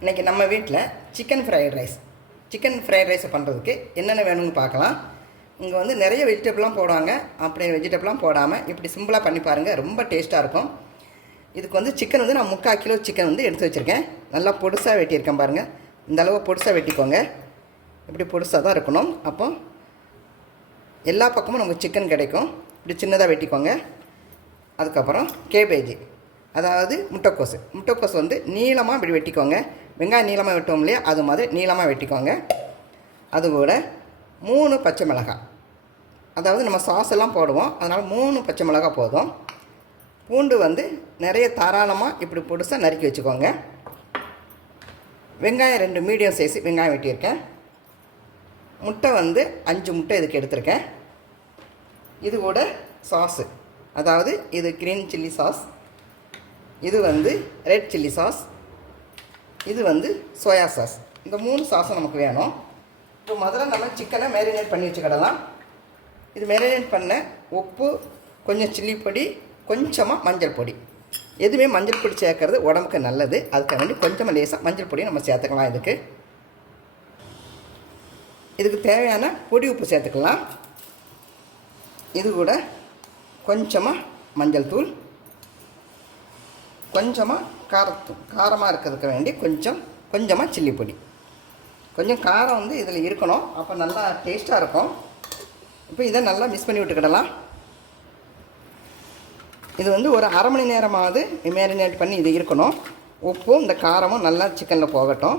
இன்றைக்கி நம்ம வீட்டில் சிக்கன் ஃப்ரைட் ரைஸை பண்ணுறதுக்கு என்னென்ன வேணும்னு பார்க்கலாம். இங்கே வந்து நிறைய வெஜிடபிள்லாம் போடுவாங்க. அப்படி வெஜிடபிள்லாம் போடாமல் இப்படி சிம்பிளாக பண்ணி பாருங்கள், ரொம்ப டேஸ்ட்டாக இருக்கும். இதுக்கு வந்து சிக்கன் வந்து நான் 3/4 கிலோ சிக்கன் வந்து எடுத்து வச்சுருக்கேன். நல்லா பொடுசாக வெட்டியிருக்கேன் பாருங்கள். இந்த அளவு பொடுசாக வெட்டிக்கோங்க. இப்படி பொடுசாக தான் இருக்கணும். அப்போ எல்லா பக்கமும் நமக்கு சிக்கன் கிடைக்கும். இப்படி சின்னதாக வெட்டிக்கோங்க. அதுக்கப்புறம் கேபேஜ், அதாவது முட்டைக்கோஸ் வந்து நீளமாக இப்படி வெட்டிக்கோங்க. வெங்காயம் நீளமாக வெட்டுவோம் இல்லையா, அது மாதிரி நீளமாக வெட்டிக்கோங்க. அது கூட 3 பச்சை மிளகாய், அதாவது நம்ம சாஸ் எல்லாம் போடுவோம், அதனால் 3 பச்சை மிளகாய் போதும். பூண்டு வந்து நிறைய தாராளமாக இப்படி பொடுசாக நறுக்கி வச்சுக்கோங்க. வெங்காயம் 2 மீடியம் சைஸ் வெங்காயம் வெட்டியிருக்கேன். முட்டை வந்து 5 முட்டை இதுக்கு எடுத்திருக்கேன். இது கூட சாஸு, அதாவது இது க்ரீன் சில்லி சாஸ், இது வந்து ரெட் சில்லி சாஸ், இது வந்து சோயா சாஸ். இந்த 3 சாஸும் நமக்கு வேணும். இப்போ முதல்ல நம்ம சிக்கனை மேரினேட் பண்ணி வச்சுக்கிடலாம். இது மேரினேட் பண்ண உப்பு, கொஞ்சம் சில்லி பொடி, கொஞ்சமாக மஞ்சள் பொடி. எதுவுமே மஞ்சள் பொடி சேர்க்கறது உடம்புக்கு நல்லது. அதுக்காக வேண்டி கொஞ்சமாக லேசாக மஞ்சள் பொடி நம்ம சேர்த்துக்கலாம். இதுக்கு தேவையான பொடி உப்பு சேர்த்துக்கலாம். இது கூட கொஞ்சமாக மஞ்சள் தூள், கொஞ்சமாக காரமாக இருக்கிறதுக்கு வேண்டி கொஞ்சமாக சில்லி பொடி. கொஞ்சம் காரம் வந்து இதில் இருக்கணும், அப்போ நல்லா டேஸ்ட்டாக இருக்கும். இப்போ இதை நல்லா மிக்ஸ் பண்ணி விட்டுக்கிடலாம். இது வந்து ஒரு அரை மணி நேரமாவது மேரினேட் பண்ணி இது இருக்கணும். உப்பும் இந்த காரமும் நல்லா சிக்கனில் போகட்டும்.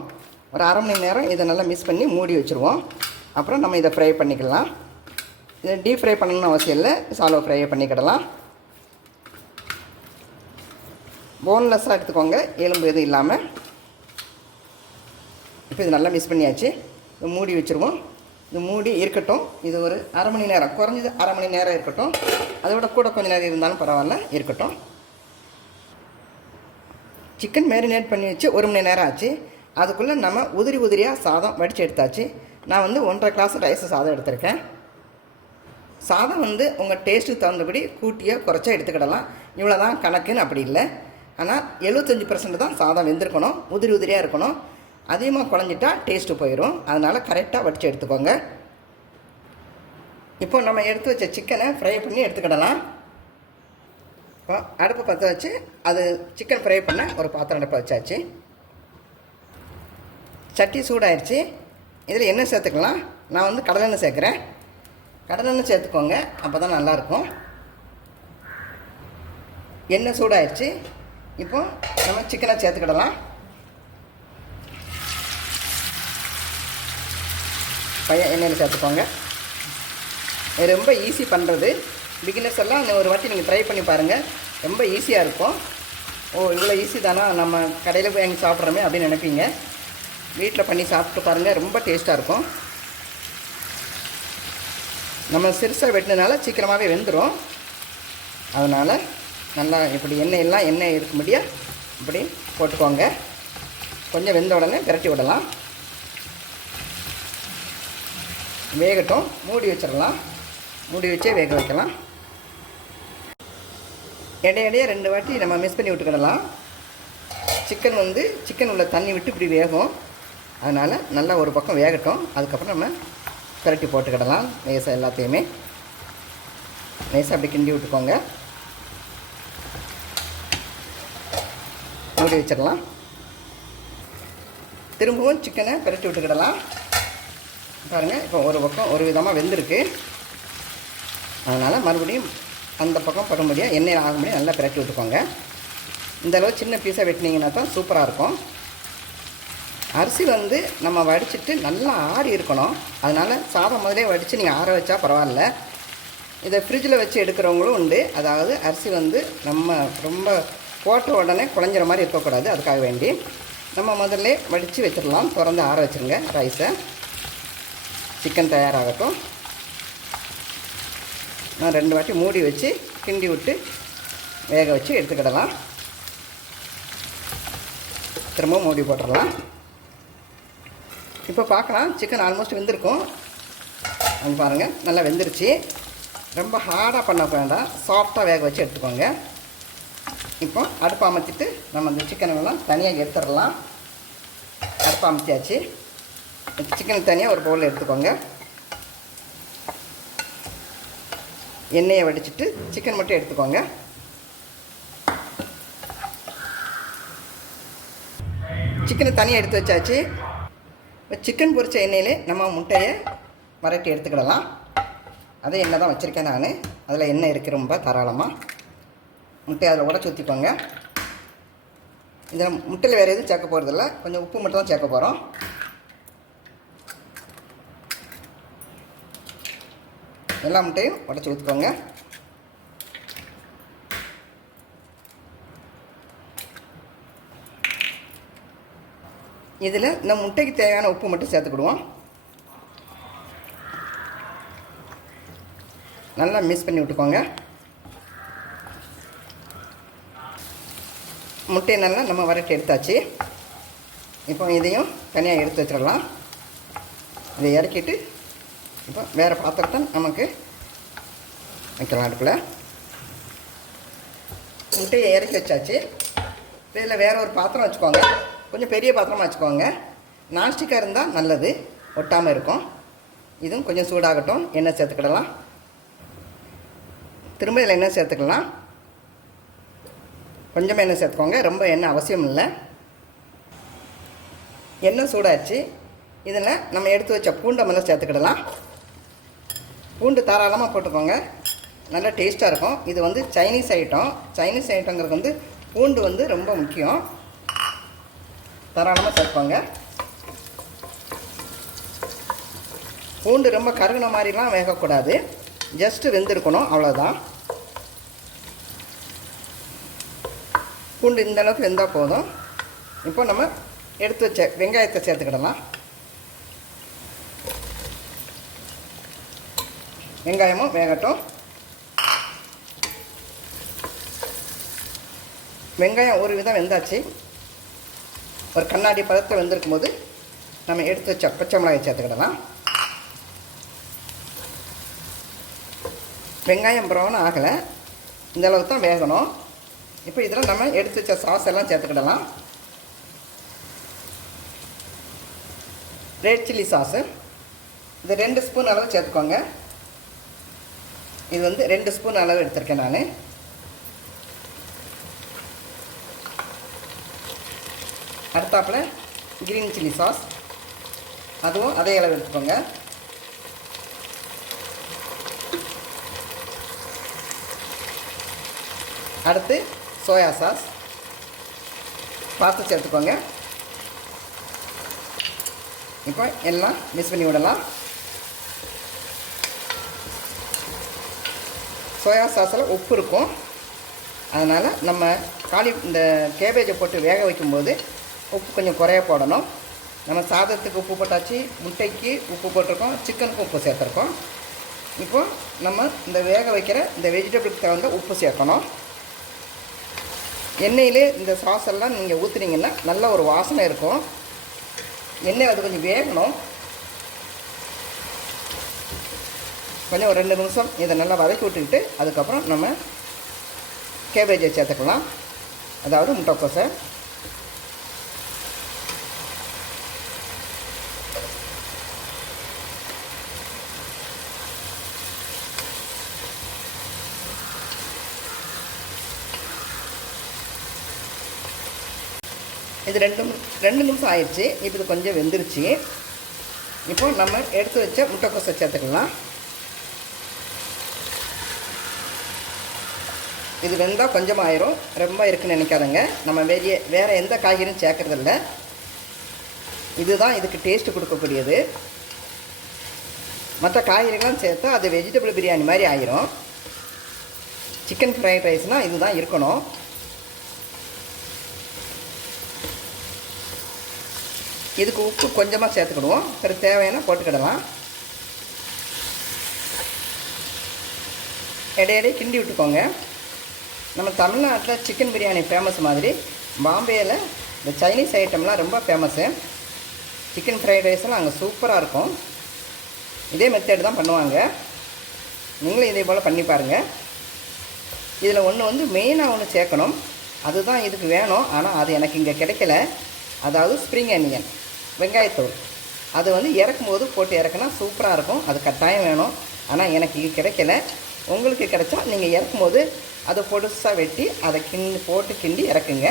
ஒரு அரை மணி நேரம் இதை நல்லா மிக்ஸ் பண்ணி மூடி வச்சுருவோம். அப்புறம் நம்ம இதை ஃப்ரை பண்ணிக்கலாம். இதை டீப் ஃப்ரை பண்ணணும்னு அவசியம் இல்லை, சாலோ ஃப்ரை பண்ணிக்கிடலாம். போன்லெஸ்ஸாக எடுத்துக்கோங்க, எலும்பு எதுவும் இல்லாமல். இப்போ இது நல்லா மிக்ஸ் பண்ணியாச்சு. இது மூடி வச்சுருவோம். இது மூடி இருக்கட்டும். இது ஒரு அரை மணி நேரம், குறைஞ்சது அரை மணி நேரம் இருக்கட்டும். அதை விட கூட கொஞ்சம் நேரம் இருந்தாலும் பரவாயில்ல, இருக்கட்டும். சிக்கன் மேரினேட் பண்ணி வச்சு 1 மணி நேரம் ஆச்சு. அதுக்குள்ளே நம்ம உதிரியாக சாதம் வடித்து எடுத்தாச்சு. நான் வந்து 1.5 கிளாஸ் ரைஸ் சாதம் எடுத்திருக்கேன். சாதம் வந்து உங்கள் டேஸ்ட்டுக்கு தகுந்தபடி கூட்டியோ குறைச்சா எடுத்துக்கிடலாம். இவ்வளோ தான் கணக்குன்னு அப்படி இல்லை. ஆனால் 75% தான் சாதம் வெந்திருக்கணும், உதிரியாக இருக்கணும். அதிகமாக குழஞ்சிட்டா டேஸ்ட்டு போயிடும். அதனால் கரெக்டாக வடித்து எடுத்துக்கோங்க. இப்போ நம்ம எடுத்து வச்ச சிக்கனை ஃப்ரை பண்ணி எடுத்துக்கிடலாம். இப்போ அடுப்பு பற்ற வச்சு அது சிக்கன் ஃப்ரை பண்ண ஒரு பாத்திரம் அடுப்பை வச்சாச்சு. சட்டி சூடாயிடுச்சு. இதில் எண்ணெய் சேர்த்துக்கலாம். நான் வந்து கடலெண்ணெய் சேர்க்குறேன். கடலெண்ணெய் சேர்த்துக்கோங்க, அப்போ தான் நல்லாயிருக்கும். எண்ணெய் சூடாயிடுச்சு. இப்போ நம்ம சிக்கனை சேர்த்துக்கிடலாம். எண்ணெயில் சேர்த்துக்கோங்க. இது ரொம்ப ஈஸி பண்ணுறது. பிகினர்ஸ் எல்லாம் ஒரு வாட்டி நீங்கள் ட்ரை பண்ணி பாருங்கள், ரொம்ப ஈஸியாக இருக்கும். இவ்வளோ ஈஸி தானா, நம்ம கடையில் போய் வாங்கி சாப்பிட்றோமே அப்படின்னு நினைப்பீங்க. வீட்டில் பண்ணி சாப்பிட்டு பாருங்கள், ரொம்ப டேஸ்ட்டாக இருக்கும். நம்ம சிறுசாக வெட்டினதுனால சீக்கிரமாகவே வெந்துடும். அதனால் நல்லா இப்படி எண்ணெய் இருக்கும்படியா இப்படி போட்டுக்கோங்க. கொஞ்சம் வெந்த உடனே விரட்டி விடலாம். வேகட்டும். மூடி வச்சிடலாம். மூடி வச்சே வேக வைக்கலாம். இடையிடையே 2 வாட்டி நம்ம மிக்ஸ் பண்ணி விட்டுக்கிடலாம். சிக்கன் உள்ள தண்ணி விட்டு இப்படி வேகும். அதனால் நல்லா ஒரு பக்கம் வேகட்டும். அதுக்கப்புறம் நம்ம விரட்டி போட்டுக்கிடலாம். லேசாக எல்லாத்தையுமே லேசாக அப்படி கிண்டி விட்டுக்கோங்க. மூடி வச்சிடலாம். திரும்பவும் சிக்கனை விரட்டி விட்டுக்கிடலாம். பாருங்கள், இப்போ ஒரு பக்கம் ஒரு விதமாக வெந்திருக்கு. அதனால் மறுபடியும் அந்த பக்கம் படும்படியாக எண்ணெய் ஆகும்படியாக நல்லா பிரட்டி விட்டுக்கோங்க. இந்தளவு சின்ன பீஸாக வெட்டினீங்கன்னா தான் சூப்பராக இருக்கும். அரிசி வந்து நம்ம வடிச்சிட்டு நல்லா ஆறி இருக்கணும். அதனால் சாதம் முதலே வடித்து நீங்கள் ஆற வச்சா பரவாயில்ல. இதை ஃப்ரிட்ஜில் வச்சு எடுக்கிறவங்களும் உண்டு. அதாவது அரிசி வந்து நம்ம ரொம்ப போட்ட உடனே குழஞ்சிற மாதிரி இருக்கக்கூடாது. அதுக்காக வேண்டி நம்ம முதல்ல வடித்து வச்சிடலாம். திறந்து ஆற வச்சுருங்க ரைஸை. சிக்கன் தயாராகட்டும். நான் 2 வாட்டி மூடி வச்சு கிண்டி விட்டு வேக வச்சு எடுத்துக்கிடலாம். திரும்பவும் மூடி போட்டுடலாம். இப்போ பார்க்கலாம், சிக்கன் ஆல்மோஸ்ட் வெந்திருக்கும். அது பாருங்கள், நல்லா வெந்துருச்சு. ரொம்ப ஹார்டாக பண்ண வேண்டாம், சாஃப்டாக வேக வச்சு எடுத்துக்கோங்க. இப்போ அடுப்பு அமர்த்திட்டு நம்ம அந்த சிக்கனெல்லாம் தனியாக எடுத்துடலாம். அடுப்பை அமுத்தியாச்சு. சிக்கன் தனியாக ஒரு பவுலில் எடுத்துக்கோங்க. எண்ணெயை வடிச்சிட்டு சிக்கன் மட்டும் எடுத்துக்கோங்க. சிக்கனை தனியாக எடுத்து வச்சாச்சு. சிக்கன் பொரிச்ச எண்ணெயிலே நம்ம முட்டையை வதக்கி எடுத்துக்கிடலாம். அதே எண்ணெய் தான் வச்சுருக்கேன் நான். அதில் எண்ணெய் இருக்குது ரொம்ப தாராளமாக. முட்டையை அதில் உடச்சி ஊற்றிக்கோங்க. இதில் முட்டையில் வேறு எதுவும் சேர்க்க போகிறதில்ல, கொஞ்சம் உப்பு மட்டும் தான் சேர்க்க போகிறோம். எல்லா முட்டையும் உடச்சி ஊற்றிக்கோங்க. இதில் இந்த முட்டைக்கு தேவையான உப்பு மட்டும் சேர்த்துக்கிடுவோம். நல்லா மிக்ஸ் பண்ணி விட்டுக்கோங்க. முட்டையை நல்லா நம்ம வதக்கி எடுத்தாச்சு. இப்போ இதையும் தனியாக எடுத்து வச்சிடலாம். இதை இறக்கிட்டு இப்போ வேறு பாத்திரத்தை நமக்கு வைக்கலாம். அடுப்பில் முட்டையை இறக்கி வச்சாச்சு. இதில் வேறு ஒரு பாத்திரம் வச்சுக்கோங்க. கொஞ்சம் பெரிய பாத்திரமாக வச்சுக்கோங்க. நான்ஸ்டிக்காக இருந்தால் நல்லது, ஒட்டாமல் இருக்கும். இதுவும் கொஞ்சம் சூடாகட்டும். எண்ணெய் சேர்த்துக்கிடலாம். திரும்ப இதில் எண்ணெய் சேர்த்துக்கலாம். கொஞ்சமாக எண்ணெய் சேர்த்துக்கோங்க, ரொம்ப எண்ணெய் அவசியம் இல்லை. எண்ணெய் சூடாச்சு. இதில் நம்ம எடுத்து வச்ச பூண்டை மேலே சேர்த்துக்கிடலாம். பூண்டு தாராளமாக போட்டுக்கோங்க, நல்லா டேஸ்ட்டாக இருக்கும். இது வந்து சைனீஸ் ஐட்டம். சைனீஸ் ஐட்டங்கிறது வந்து பூண்டு வந்து ரொம்ப முக்கியம். தாராளமாக சேர்த்துக்கோங்க. பூண்டு ரொம்ப கருகின மாதிரிலாம் வேகக்கூடாது, ஜஸ்ட்டு வெந்திருக்கணும், அவ்வளோதான். பூண்டு இந்த அளவுக்கு வெந்தால் போதும். இப்போ நம்ம எடுத்து வச்ச வெங்காயத்தை சேர்த்துக்கிடலாம். வெங்காயமும் வேகட்டும். வெங்காயம் ஒரு விதம் வெந்தாச்சு. ஒரு கண்ணாடி பதத்தை வெந்திருக்கும் போது நம்ம எடுத்து வச்ச பச்சை மிளகாய் சேர்த்துக்கிடலாம். வெங்காயம் ப்ரௌன் ஆகலை, இந்த அளவுக்கு தான் வேகணும். இப்போ இதில் நம்ம எடுத்து வச்ச சாஸ் எல்லாம் சேர்த்துக்கிடலாம். ரெட் சில்லி சாஸு இது 2 ஸ்பூன் அளவு சேர்த்துக்கோங்க. இது வந்து 2 ஸ்பூன் அளவு எடுத்திருக்கேன் நான். அடுத்தாப்பில் க்ரீன் சில்லி சாஸ், அதுவும் அதே அளவு எடுத்துக்கோங்க. அடுத்து சோயா சாஸ் பார்த்து சேர்த்துக்கோங்க. இப்போ எல்லாம் மிக்ஸ் பண்ணி விடலாம். சோயா சாஸில் உப்பு இருக்கும், அதனால் நம்ம இந்த கேபேஜை போட்டு வேக வைக்கும்போது உப்பு கொஞ்சம் குறைய போடணும். நம்ம சாதத்துக்கு உப்பு போட்டாச்சு, முட்டைக்கு உப்பு போட்டிருக்கோம், சிக்கனுக்கு உப்பு சேர்த்துருக்கோம். இப்போது நம்ம இந்த வேக வைக்கிற இந்த வெஜிடபிளுக்கு தகுந்த உப்பு சேர்க்கணும். எண்ணெயிலே இந்த சாஸ் எல்லாம் நீங்கள் ஊற்றுனீங்கன்னா நல்ல ஒரு வாசனை இருக்கும். எண்ணெய் அது கொஞ்சம் வேகணும். கொஞ்சம் ஒரு 2 நிமிஷம் இதை நல்லா வதக்கி விட்டுக்கிட்டு அதுக்கப்புறம் நம்ம கேபேஜை சேர்த்துக்கலாம், அதாவது முட்டைக்கோஸை. இது 2 நிமிஷம் ஆயிடுச்சு. இப்போ இது கொஞ்சம் வெந்துருச்சு. இப்போ நம்ம எடுத்து வச்ச முட்டைக்கோஸை சேர்த்துக்கலாம். இது வெந்தால் கொஞ்சம் ஆயிரும், ரொம்ப இருக்குன்னு நினைக்காதங்க. நம்ம வேறு எந்த காய்கறியும் சேர்க்குறதில்ல. இதுதான் இதுக்கு டேஸ்ட்டு கொடுக்கக்கூடியது. மற்ற காய்கறிகள்லாம் சேர்த்தா அது வெஜிடபிள் பிரியாணி மாதிரி ஆயிரும். சிக்கன் ஃப்ரைட் ரைஸ்னால் இதுதான் இருக்கணும். இதுக்கு உப்பு கொஞ்சமாக சேர்த்துக்கிடுவோம், சரி தேவையான போட்டுக்கிடலாம். இடையிடையே கிண்டி விட்டுக்கோங்க. நம்ம தமிழ்நாட்டில் சிக்கன் பிரியாணி ஃபேமஸ் மாதிரி பாம்பேயில் இந்த சைனீஸ் ஐட்டம்லாம் ரொம்ப ஃபேமஸ்ஸு. சிக்கன் ஃப்ரைட் ரைஸ்லாம் அங்கே சூப்பராக இருக்கும். இதே மெத்தட் தான் பண்ணுவாங்க. நீங்களும் இதே போல் பண்ணி பாருங்கள். இதில் ஒன்று மெயினாக ஒன்று சேர்க்கணும், அதுதான் இதுக்கு வேணும். ஆனால் அது எனக்கு இங்கே கிடைக்கல. அதாவது ஸ்ப்ரிங் அனியன். வெங்காயத்தூள். அது வந்து இறக்கும்போது போட்டு இறக்குனா சூப்பராக இருக்கும். அது கட்டாயம் வேணும். ஆனால் எனக்கு இது கிடைக்கல. உங்களுக்கு கிடைச்சா நீங்கள் இறக்கும்போது அதை பொடுசாக வெட்டி அதை போட்டு கிண்டி இறக்குங்க.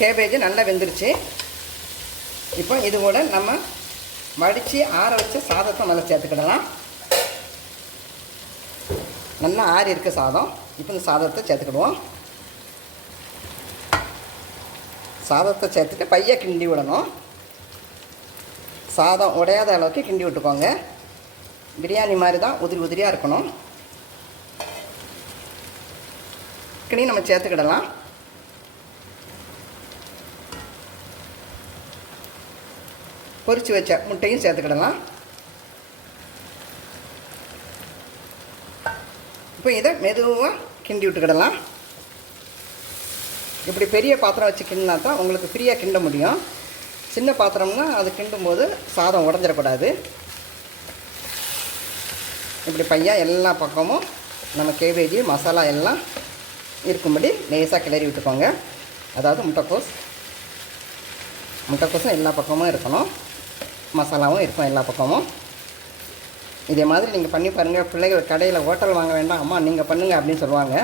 கேபேஜ் நல்லா வெந்துருச்சு. இப்போ இது கூட நம்ம வடித்து ஆற வச்ச சாதத்தை நல்லா சேர்த்துக்கிடலாம். நல்லா ஆறி இருக்க சாதம். இப்போ இந்த சாதத்தை சேர்த்துக்கிடுவோம். சாதத்தை சேர்த்துட்டு பைய கிண்டி விடணும். சாதம் உடையாத அளவுக்கு கிண்டி விட்டுக்கோங்க. பிரியாணி மாதிரி தான் உதிரி உதிரியாக இருக்கணும். கிண்டி நம்ம சேர்த்துக்கிடலாம். பொரிச்சு வச்ச முட்டையும் சேர்த்துக்கிடலாம். இப்போ இதை மெதுவாக கிண்டி விட்டுக்கிடலாம். இப்படி பெரிய பாத்திரம் வச்சு கிண்டினா தான் உங்களுக்கு ஃப்ரீயாக கிண்ட முடியும். சின்ன பாத்திரம்னா அது கிண்டும்போது சாதம் உடஞ்சிடக்கூடாது. இப்படி பையா எல்லா பக்கமும் நம்ம கேபேஜி மசாலா எல்லாம் இருக்கும்படி லேசாக கிளறி விட்டுக்கோங்க. அதாவது முட்டைக்கோஸும் எல்லா பக்கமும் இருக்கணும். மசாலாவும் இருக்கும் எல்லா பக்கமும். இதே மாதிரி நீங்கள் பண்ணி பாருங்கள். பிள்ளைகள் கடையில் ஹோட்டல் வாங்க வேண்டாம், அம்மா நீங்கள் பண்ணுங்கள் அப்படின்னு சொல்லுவாங்க.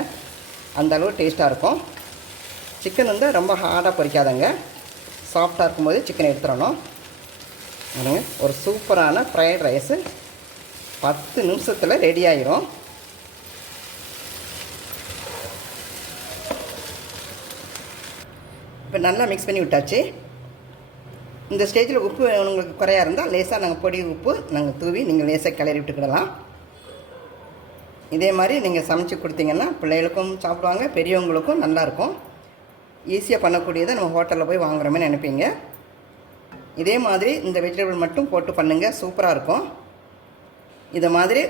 அந்தளவு டேஸ்ட்டாக இருக்கும். சிக்கன் வந்து ரொம்ப ஹார்டாக பொரிக்காதங்க. சாஃப்டாக இருக்கும்போது சிக்கனை எடுத்துடணும். ஒரு சூப்பரான ஃப்ரைட் ரைஸு 10 நிமிஷத்தில் ரெடி ஆகிரும். இப்போ நல்லா மிக்ஸ் பண்ணி விட்டாச்சு. இந்த ஸ்டேஜில் உப்பு உங்களுக்கு குறையாக இருந்தால் லேசாக நாங்கள் பொடி உப்பு நாங்கள் தூவி நீங்கள் லேசாக கிளறி விட்டுக்கிடலாம். இதே மாதிரி நீங்கள் சமைச்சு கொடுத்தீங்கன்னா பிள்ளைகளுக்கும் சாப்பிடுவாங்க, பெரியவங்களுக்கும் நல்லாயிருக்கும். ஈஸியாக பண்ணக்கூடியதை நம்ம ஹோட்டலில் போய் வாங்குகிறோமே நினைப்பீங்க. இதே மாதிரி இந்த வெஜிடபிள் மட்டும் போட்டு பண்ணுங்கள், சூப்பராக இருக்கும். இதை மாதிரி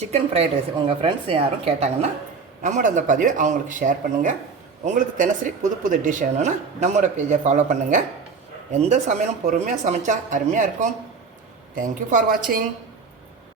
சிக்கன் ஃப்ரைட் ரைஸ் உங்கள் ஃப்ரெண்ட்ஸ் யாரும் கேட்டாங்கன்னா நம்மளோட அந்த பதிவை அவங்களுக்கு ஷேர் பண்ணுங்கள். உங்களுக்கு தினசரி புது புது டிஷ் வேணும்னா நம்மளோட பேஜை ஃபாலோ பண்ணுங்கள். எந்த சமையலும் பொறுமையாக சமைச்சா அருமையாக இருக்கும். தேங்க்யூ ஃபார் வாட்சிங்.